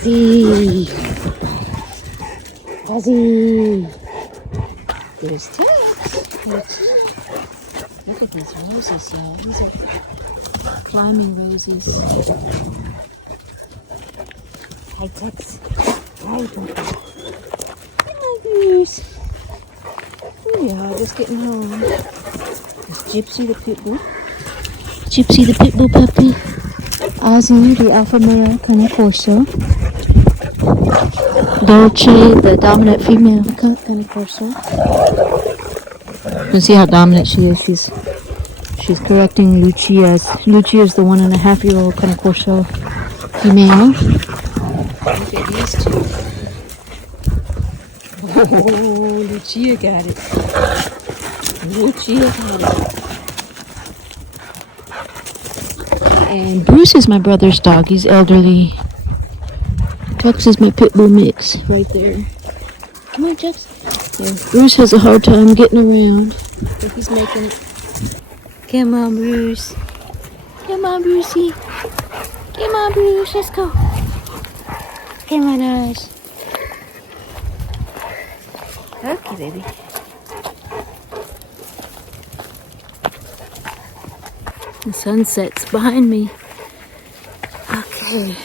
Ozzy. Ozzy. There's Tex. Look at these roses, y'all. These are climbing roses. Hi, Tex. Hi, Papa. Hi, Goose. Here we are, just getting home. There's Gypsy the pit bull. Gypsy the pit bull puppy. Ozzy the alpha male Cane Corso. Dolce the dominant female Cane Corso. You can see how dominant she is. She's correcting Lucia's. Lucia's the 1.5-year-old Cane Corso female. Look at these two. Oh, Lucia got it. Lucia got it. And Bruce is my brother's dog. He's elderly. Tex is my pit bull mix right there. Come on, Tex. Yeah, Bruce has a hard time getting around. I think he's making it. Come on, Bruce. Come on, Brucey. Come on, Bruce. Let's go. Come on, Oz. Okay, baby. The sunset's behind me. Okay.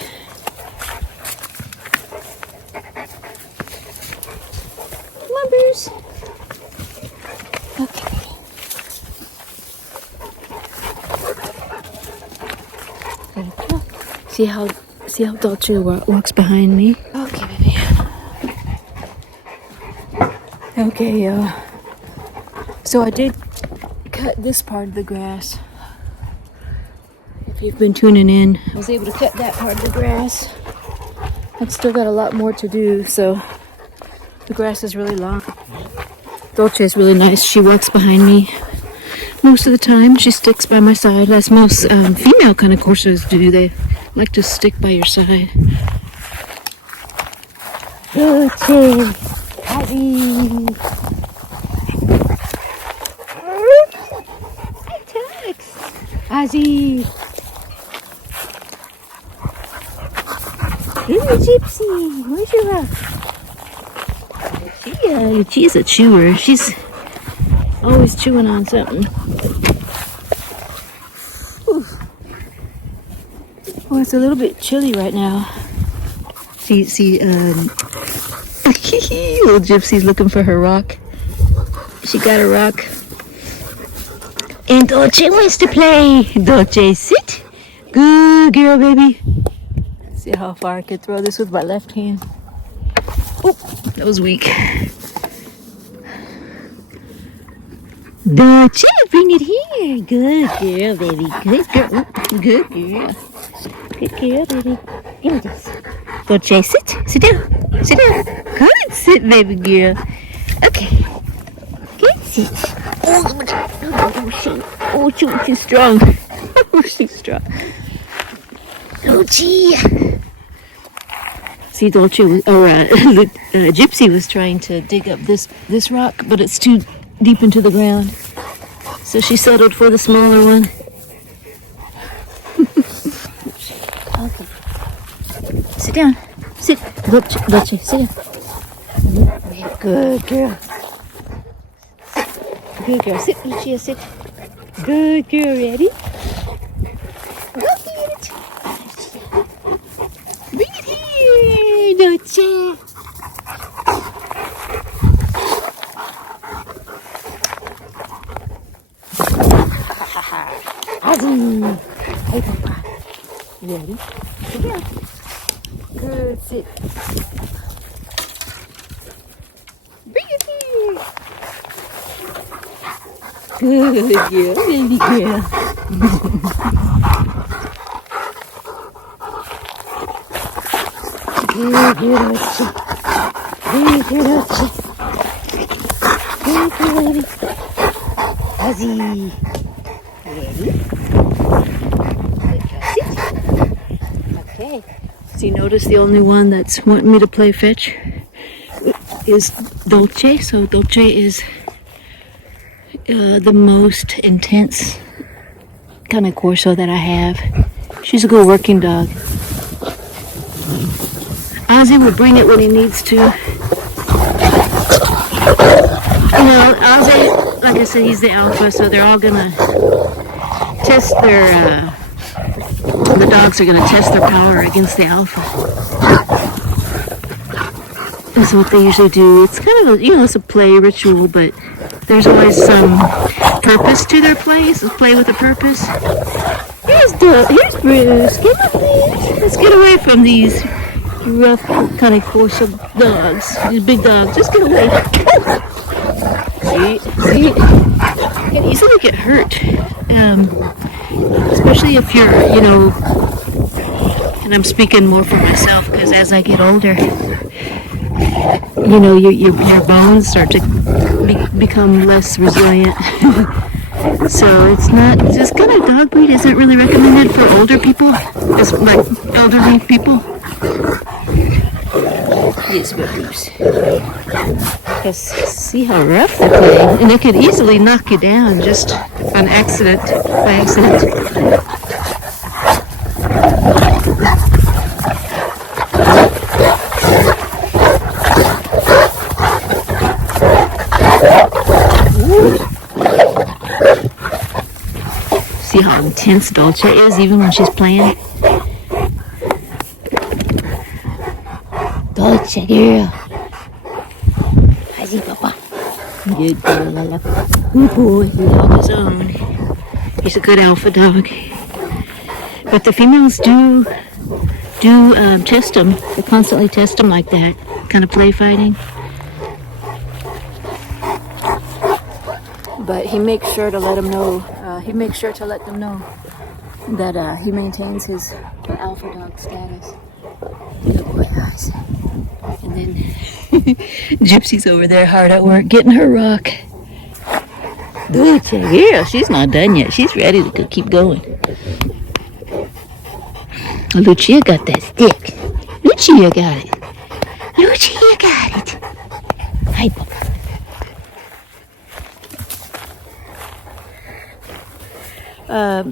Come on, Bruce. Okay. There we go. See how Dolce walks behind me. Okay, baby. Okay, y'all. So I did cut this part of the grass. If you've been tuning in, I was able to cut that part of the grass. I've still got a lot more to do, so the grass is really long. Dolce is really nice. She walks behind me most of the time. She sticks by my side, as most female Cane Corsos do. They like to stick by your side. Dolce, Abby. Hi, Tex. Ozzy. Here's a Gypsy. Where's your rock? She's a chewer. She's always chewing on something. Whew. Oh, it's a little bit chilly right now. See, little Gypsy's looking for her rock. She got a rock. And Dolce wants to play. Dolce, sit. Good girl, baby. See how far I could throw this with my left hand. Oh, that was weak. Dolce, bring it here. Good girl, baby. Good girl. Good girl. Good girl, baby. Give me this. Dolce, sit. Sit down. Sit down. Good. Sit, baby girl. Okay. Good. Sit. Oh, she's strong. Oh, she's strong. Dolce. See, Dolce was, Gypsy was trying to dig up this rock, but it's too deep into the ground. So she settled for the smaller one. Okay. Sit down. Sit. Dolce, sit down. Good girl. Good girl. Sit, Lucia, sit. Good girl. Ready? Go get it. Bring it here, Dolce. Ozzy. Hey, Papa. You ready? Sit down. Good. Sit. Bring it here. Good girl, baby girl. Good girl, Dolce. Good girl, Dolce. Good girl, baby. Ozzy. Ready? Sit. Okay. So you notice the only one that's wanting me to play fetch is Dolce. So Dolce is the most intense Cane Corso that I have. She's a good working dog. Ozzy will bring it when he needs to. Ozzy, like I said, he's the alpha, so they're all gonna test their, the dogs are gonna test their power against the alpha. That's what they usually do. It's kind of it's a play ritual, but there's always some purpose to their play. It's a play with a purpose. Here's Bruce. Get up, please. Let's get away from these rough Cane Corso dogs. These big dogs. Just get away. See? You can easily get hurt. Especially if you're, and I'm speaking more for myself because as I get older, your bones start to become less resilient. So it's not, this kind of dog breed isn't really recommended for older people, as like elderly people. Yes, Bruce. Because see how rough they play, and it could easily knock you down just on accident, by accident. See how intense Dolce is even when she's playing? Dolce girl. Hi, Papa. Good girl. Good boy. He's on his own. He's a good alpha dog. But the females do test them. They constantly test them like that. Kind of play fighting. But he makes sure to let them know. He makes sure to let them know that he maintains his alpha dog status. Good boy, guys. And then Gypsy's over there hard at work getting her rock. Dolce, yeah, she's not done yet. She's ready to keep going. Lucia got that stick. Lucia got it. Lucia got it. Hi, Papa.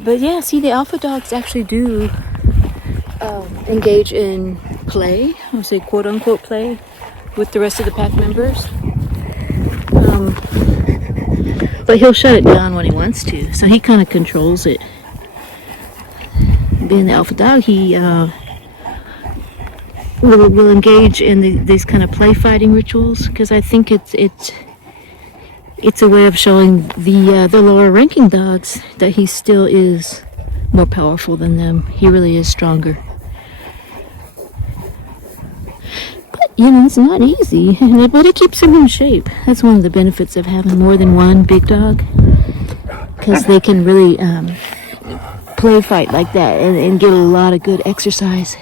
But yeah, see, the alpha dogs actually do engage in play, I would say quote unquote play, with the rest of the pack members. But he'll shut it down when he wants to, so he kind of controls it. Being the alpha dog, he will engage in these kind of play fighting rituals, because I think it's a way of showing the lower ranking dogs that he still is more powerful than them. He really is stronger. But, it's not easy. But it keeps him in shape. That's one of the benefits of having more than one big dog. Because they can really play fight like that and get a lot of good exercise.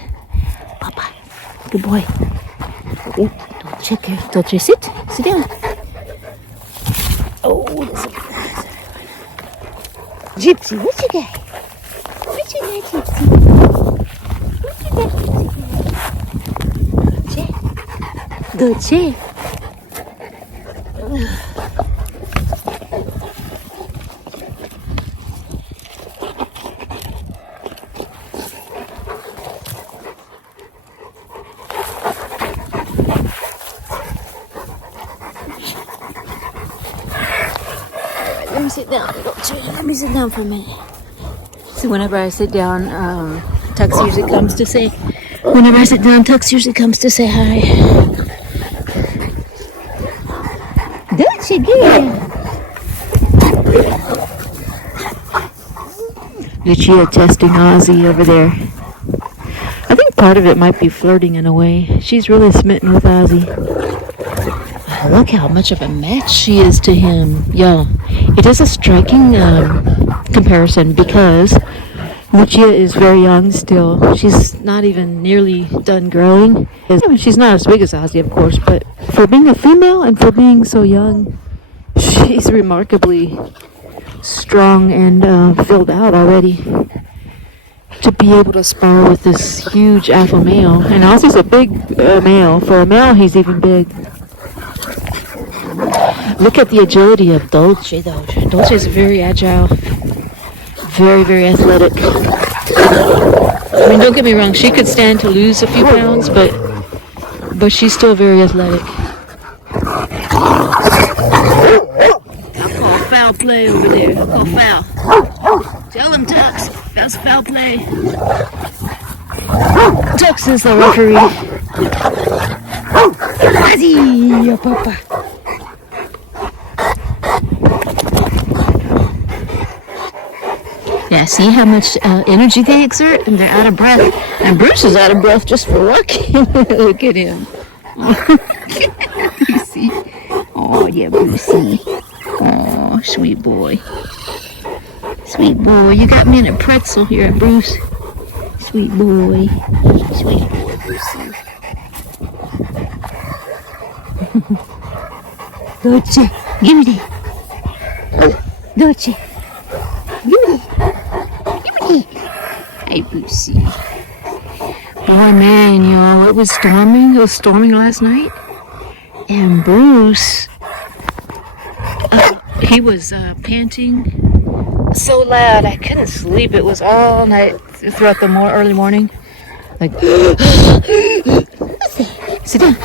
Papa, good boy. Don't check here. Don't you sit. Sit down. Oh, there's a Gypsy, what you got? What you got, Gypsy? What you got, Gypsy? Dolce. Let me sit down. Let me sit down for a minute. So whenever I sit down, Tux usually comes to say. Whenever I sit down, Tux usually comes to say hi. Dolce girl. Lucia testing Ozzy over there. I think part of it might be flirting in a way. She's really smitten with Ozzy. Look how much of a match she is to him. Yeah, it is a striking comparison because Lucia is very young still. She's not even nearly done growing. I mean, she's not as big as Ozzy, of course, but for being a female and for being so young, she's remarkably strong and filled out already to be able to spar with this huge alpha male. And Ozzy's a big male. For a male, he's even big. Look at the agility of Dolce, though. Dolce is very agile, very, very athletic. I mean, don't get me wrong, she could stand to lose a few pounds, but but she's still very athletic. I'll call foul play over there. I'll call foul. Tell him, Tux. That's foul play. Tux is the referee. Azzy, papa. Yeah, see how much energy they exert, and they're out of breath. And Bruce is out of breath just for walking. Look at him. Brucey. Oh, yeah, Brucey. Oh, sweet boy. Sweet boy. You got me in a pretzel here, Bruce. Sweet boy. Sweet boy, Brucey. Dolce, give me that. Dolce. Give me that. Hey, Brucey. Boy, man, y'all, it was storming. It was storming last night. And Bruce, he was panting so loud I couldn't sleep. It was all night throughout the early morning. Like, sit down.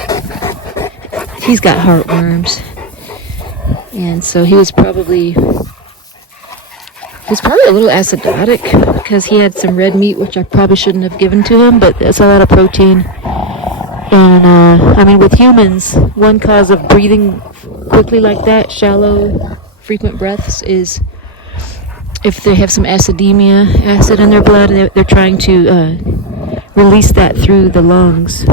He's got heartworms. And so he was probably a little acidotic because he had some red meat, which I probably shouldn't have given to him, but it's a lot of protein. And, I mean, with humans, one cause of breathing quickly like that, shallow, frequent breaths, is if they have some acid in their blood, they're trying to release that through the lungs.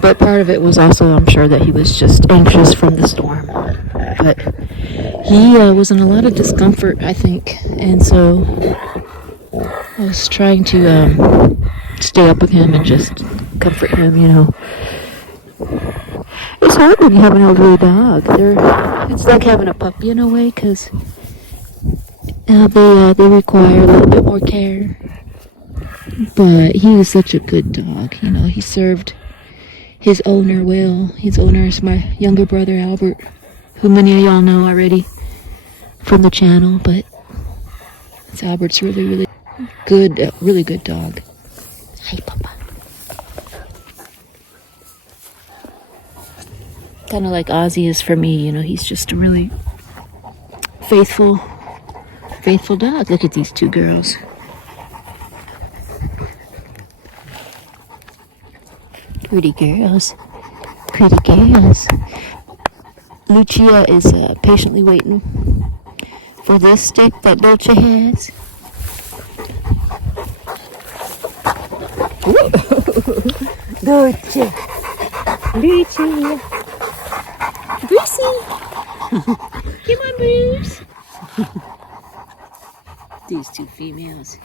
But part of it was also, I'm sure, that he was just anxious from the storm. But he was in a lot of discomfort, I think, and so I was trying to stay up with him and just comfort him, you know. It's hard when you have an elderly dog. It's like having a puppy in a way, because they require a little bit more care. But he was such a good dog, you know. He served his owner well. His owner is my younger brother, Albert, who many of y'all know already from the channel, but Albert's really, really good, really good dog. Hey, Papa. Kind of like Ozzy is for me, you know. He's just a really faithful dog. Look at these two girls. Pretty girls. Pretty girls. Lucia is patiently waiting for this stick that Dolce has. Dolce. Lucia. Brucey. Come on, Bruce. These two females.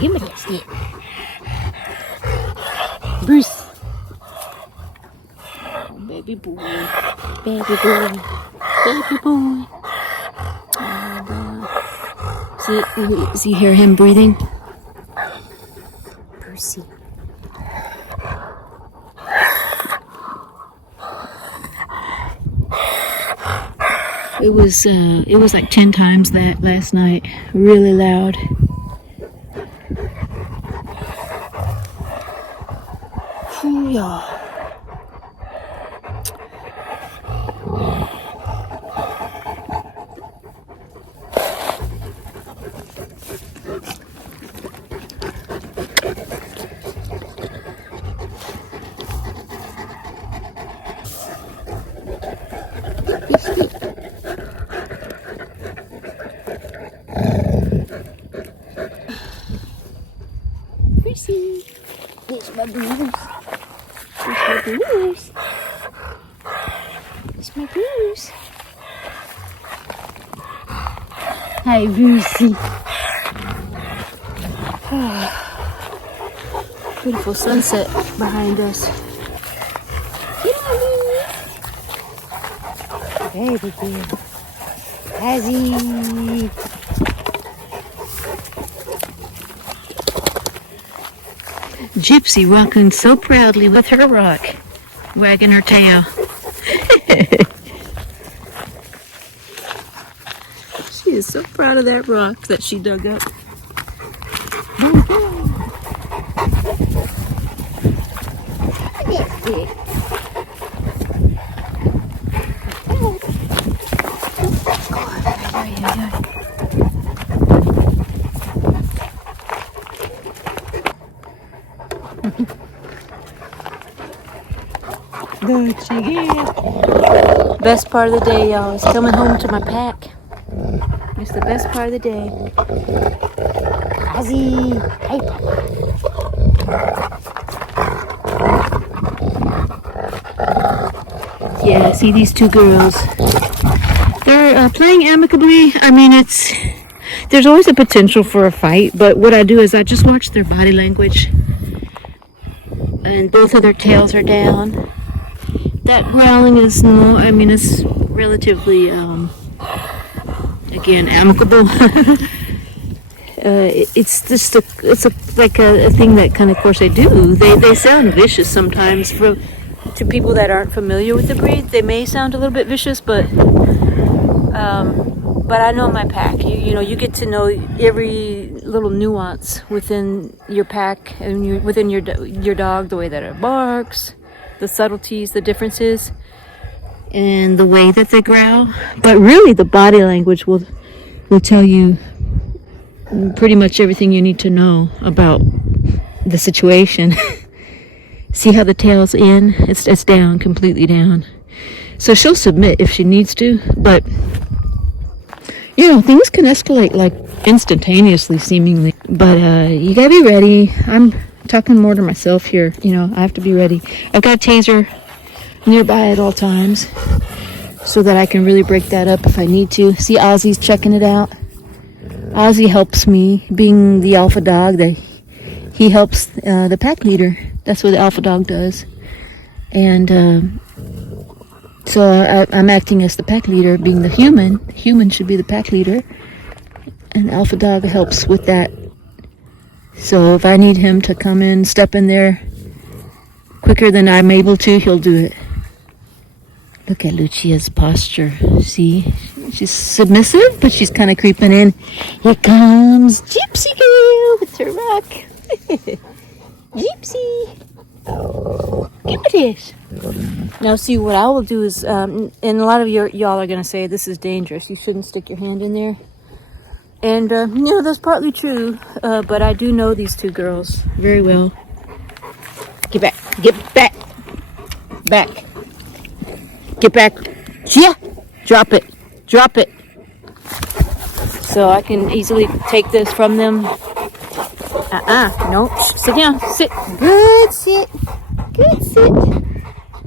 Give me that stick. Bruce. Oh, baby boy. Baby boy. Baby boy. Oh, boy. See, hear him breathing? Brucey. It was like 10 times that last night. Really loud. Yeah. Brucey. There's my Bruce. There's my Bruce. There's my Bruce. Hi, Brucey. Beautiful sunset behind us. Baby girl. Azzy. Gypsy walking so proudly with her rock, wagging her tail. She is so proud of that rock that she dug up. Dolce, yeah. Best part of the day, y'all, is coming home to my pack. It's the best part of the day. Ozzy, hey, Papa. Yeah, see these two girls. They're playing amicably. I mean, there's always a potential for a fight, but what I do is I just watch their body language. And both of their tails are down. That growling is it's relatively, again, amicable. It's just like a thing that kind of course they do. They sound vicious sometimes to people that aren't familiar with the breed. They may sound a little bit vicious, but I know my pack. You get to know every little nuance within your pack and within your dog, the way that it barks, the subtleties, the differences, and the way that they growl. But really, the body language will tell you pretty much everything you need to know about the situation. See how the tail's in? It's down, completely down. So she'll submit if she needs to, but things can escalate like instantaneously, seemingly. But you gotta be ready. I'm talking more to myself here. I have to be ready. I've got a taser nearby at all times so that I can really break that up if I need to. See, Ozzy's checking it out. Ozzy helps me, being the alpha dog. He helps the pack leader. That's what the alpha dog does. And so I'm acting as the pack leader, being the human. The human should be the pack leader. And alpha dog helps with that. So if I need him to come in, step in there quicker than I'm able to, he'll do it. Look at Lucia's posture. See? She's submissive, but she's kind of creeping in. Here comes Gypsy Girl with her rock. Gypsy. Give it is. Now, see, what I will do is, and a lot of y'all are going to say, this is dangerous. You shouldn't stick your hand in there. And, that's partly true. But I do know these two girls very well. Get back. Get back. Back. Get back. Yeah. Drop it. Drop it. So I can easily take this from them. No. Sit down. Sit. Good sit. Good sit.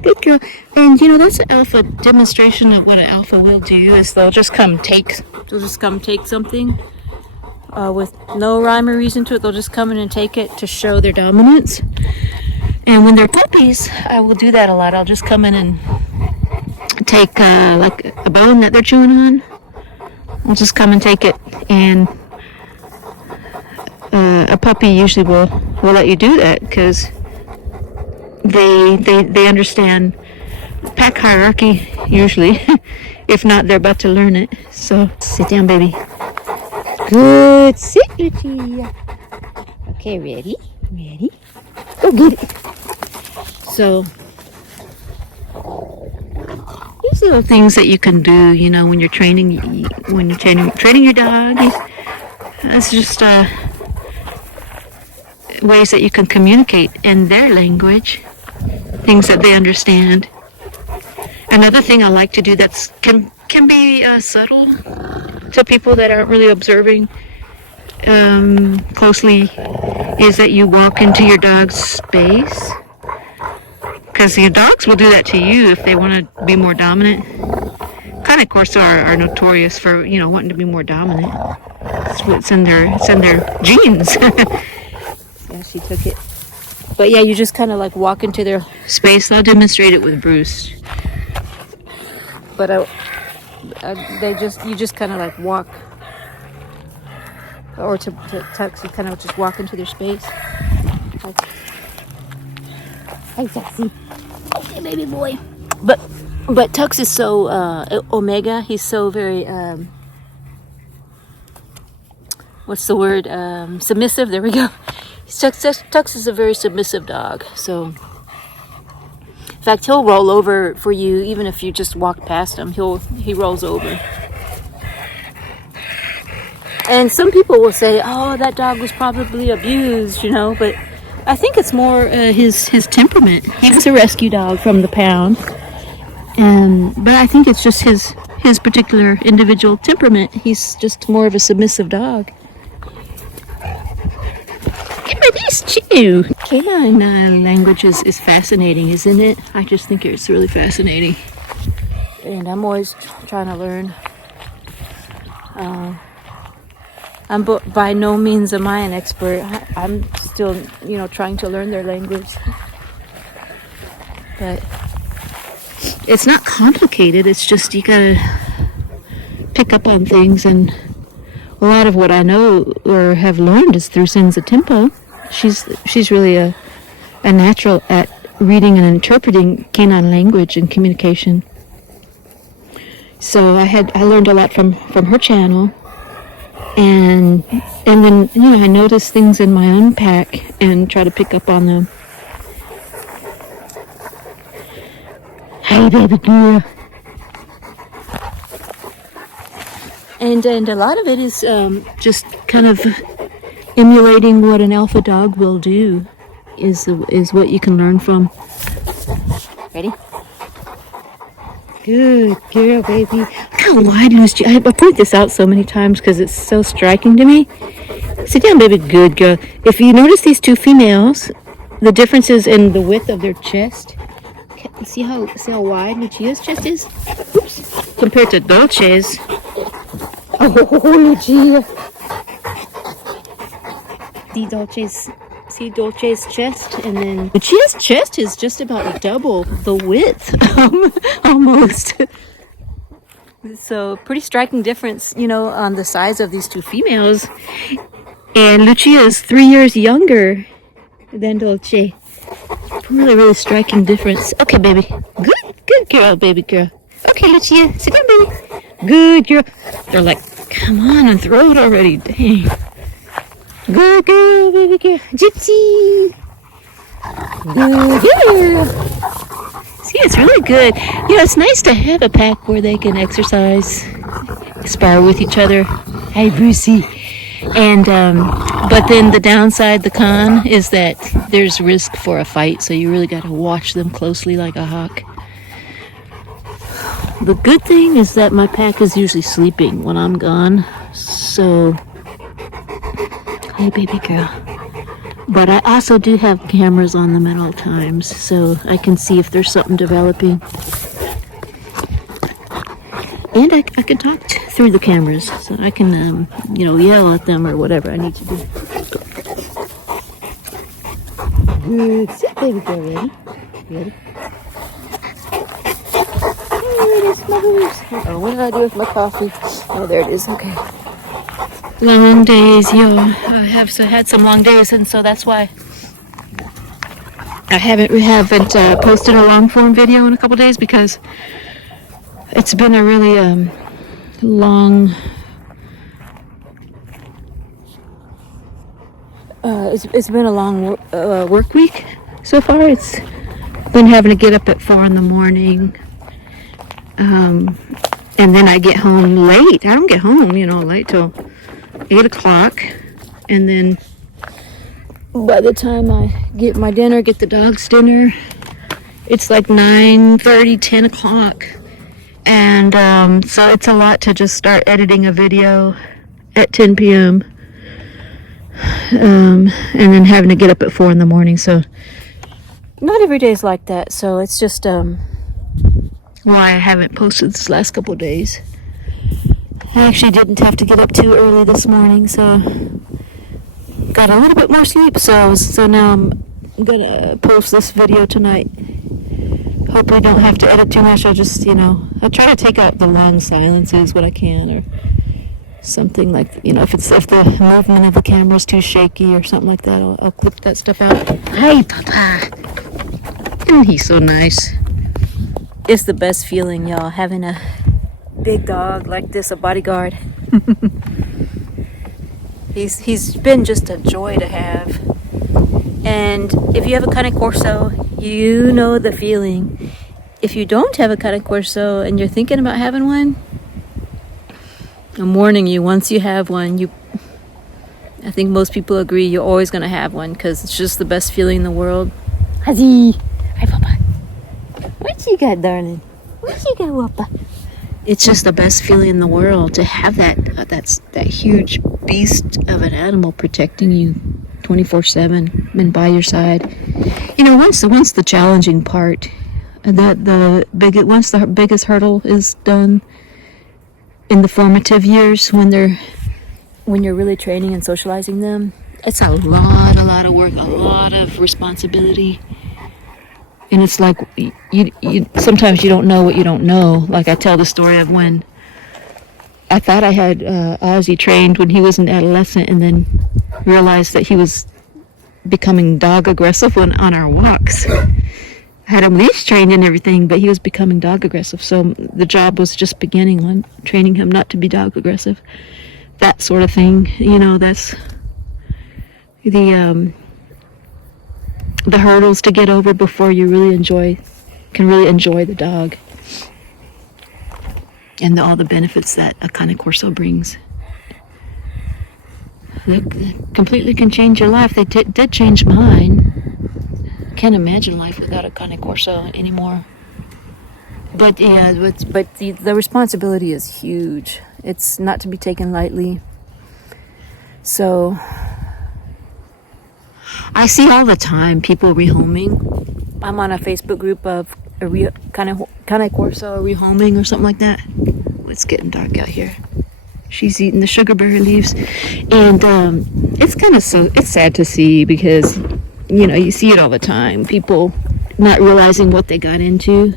Good girl. And that's an alpha demonstration of what an alpha will do is they'll just come take something with no rhyme or reason to it. They'll just come in and take it to show their dominance. And when they're puppies, I will do that a lot. I'll just come in and take like a bone that they're chewing on. I'll just come and take it, and a puppy usually will let you do that because they understand pack hierarchy usually. If not, they're about to learn it. So sit down, baby. Good. Sit, Lucia. Okay, ready? Go get it. So these are the things that you can do, when you're training your dog. That's just ways that you can communicate in their language, things that they understand. Another thing I like to do that's can be subtle to people that aren't really observing closely is that you walk into your dog's space. Because your dogs will do that to you if they want to be more dominant. Cane Corso are notorious for, wanting to be more dominant. It's in their genes. Yeah, she took it. But yeah, you just kind of like walk into their space. I'll demonstrate it with Bruce. But you just kind of like walk, or to Tux, you kind of just walk into their space. Hey, sexy. Okay, baby boy. But Tux is so omega. He's so very what's the word? Submissive. There we go. Tux is a very submissive dog. So, in fact, he'll roll over for you even if you just walk past him. He rolls over. And some people will say, "Oh, that dog was probably abused," but I think it's more his temperament. He was a rescue dog from the pound, but I think it's just his particular individual temperament. He's just more of a submissive dog. This too. Canine language is fascinating, isn't it? I just think it's really fascinating, and I'm always trying to learn. I'm by no means am I an expert. I'm still, trying to learn their language. But it's not complicated. It's just you gotta pick up on things, and a lot of what I know or have learned is through Senza Tempo. She's really a natural at reading and interpreting canine language and communication. So I learned a lot from her channel. And then, I notice things in my own pack and try to pick up on them. Hey, baby girl. And a lot of it is just kind of emulating what an alpha dog will do is what you can learn from. Ready? Good girl, baby. Look how wide Lucy. I point this out so many times because it's so striking to me. Sit down, baby. Good girl. If you notice these two females, the differences in the width of their chest. See how wide Lucia's chest is? Oops. Compared to Dolce's. Oh, Lucia. See Dolce's chest, and then Lucia's chest is just about double the width, almost. So pretty striking difference, on the size of these two females. And Lucia is 3 years younger than Dolce. Really, really striking difference. Okay, baby. Good girl, baby girl. Okay, Lucia, sit down, baby. Good girl. They're like, come on and throw it already. Dang. Good girl, baby girl. Gypsy. Good girl. See, it's really good. It's nice to have a pack where they can exercise, spar with each other. Hey, Brucey. And, but then the downside, the con, is that there's risk for a fight, so you really got to watch them closely like a hawk. The good thing is that my pack is usually sleeping when I'm gone, so... Hey, baby girl. But I also do have cameras on them at all times, so I can see if there's something developing. And I can talk through the cameras, so I can, yell at them or whatever I need to do. Good. Sit, baby girl. Ready? Ready? Oh, what did I do with my coffee? Oh, there it is. Okay. Long days, I have had some long days, and so that's why I haven't posted a long form video in a couple days, because it's been a really long. It's been a long work week so far. It's been having to get up at 4 in the morning, and then I get home late. I don't get home, late till 8 o'clock, and then by the time I get my dinner, get the dogs dinner, it's like 9:30, 10 o'clock, and so it's a lot to just start editing a video at 10 p.m. And then having to get up at 4 in the morning. So not every day is like that. So it's just why I haven't posted this last couple of days. I actually didn't have to get up too early this morning, so got a little bit more sleep. So now I'm gonna post this video tonight. Hopefully, I don't have to edit too much. I'll just, I'll try to take out the long silences when I can, or something like, if the movement of the camera is too shaky or something like that, I'll clip that stuff out. Hi, Papa. Oh, he's so nice. It's the best feeling, y'all, having a big dog like this, a bodyguard. He's been just a joy to have. And if you have a Cane Corso, you know the feeling. If you don't have a Cane Corso and you're thinking about having one, I'm warning you, once you have one, I think most people agree you're always going to have one because it's just the best feeling in the world. Hazi! Hi, Papa. What you got, darling? What you got, Papa? It's just the best feeling in the world to have that huge beast of an animal protecting you 24/7 and by your side. You know, once the challenging part, once the biggest hurdle is done in the formative years when you're really training and socializing them, it's a lot of work, a lot of responsibility. And it's like you sometimes you don't know what you don't know. Like I tell the story of when I thought I had Ozzy trained when he was an adolescent, and then realized that he was becoming dog aggressive on our walks. I had him leash trained and everything, but he was becoming dog aggressive. So the job was just beginning on training him not to be dog aggressive. That sort of thing, you know, that's the hurdles to get over before you can really enjoy the dog and all the benefits that a Cane Corso brings. They completely can change your life. They did change mine. Can't imagine life without a Cane Corso anymore. But yeah, but the responsibility is huge. It's not to be taken lightly. So I see all the time people rehoming. I'm on a Facebook group of Cane Corso rehoming or something like that. It's getting dark out here. She's eating the sugarberry leaves, and it's sad to see because you know you see it all the time. People not realizing what they got into,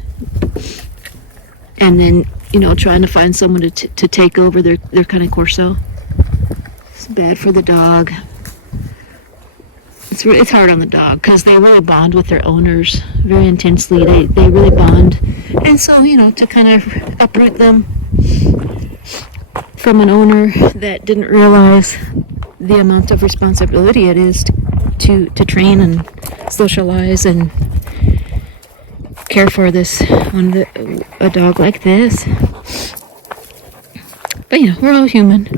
and then you know trying to find someone to take over their Cane Corso. It's bad for the dog. It's hard on the dog because they really bond with their owners very intensely. They really bond, and so you know to kind of uproot them from an owner that didn't realize the amount of responsibility it is to train and socialize and care for a dog like this. But you know we're all human.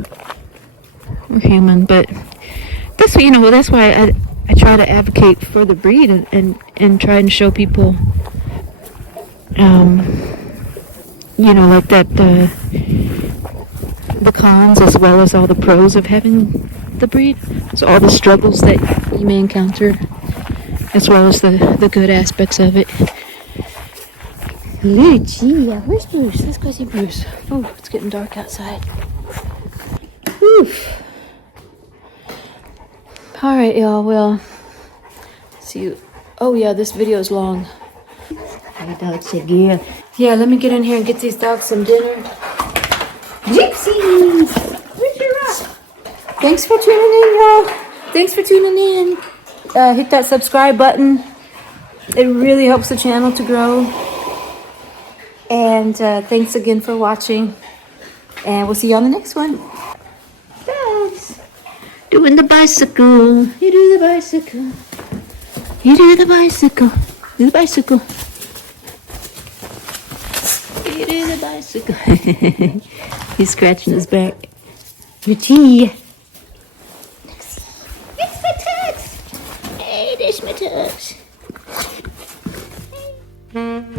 We're human, but that's why I try to advocate for the breed and try and show people, you know, like that the cons as well as all the pros of having the breed. So all the struggles that you may encounter, as well as the good aspects of it. Lucia, where's Bruce? Let's go see Bruce. Oh, it's getting dark outside. Oof. All right, y'all. Well, see you. Oh yeah, this video is long. Dolce, yeah. Yeah, let me get in here and get these dogs some dinner. Gypsies! Where's your rock? Thanks for tuning in, y'all. Thanks for tuning in. Hit that subscribe button. It really helps the channel to grow. And thanks again for watching. And we'll see you on the next one. Thanks. Doing the bicycle. You do the bicycle. You do the bicycle. Do the bicycle. You do the bicycle. He's scratching his back. Your tea. It's my tux. Hey, there's my tux. Mm-hmm.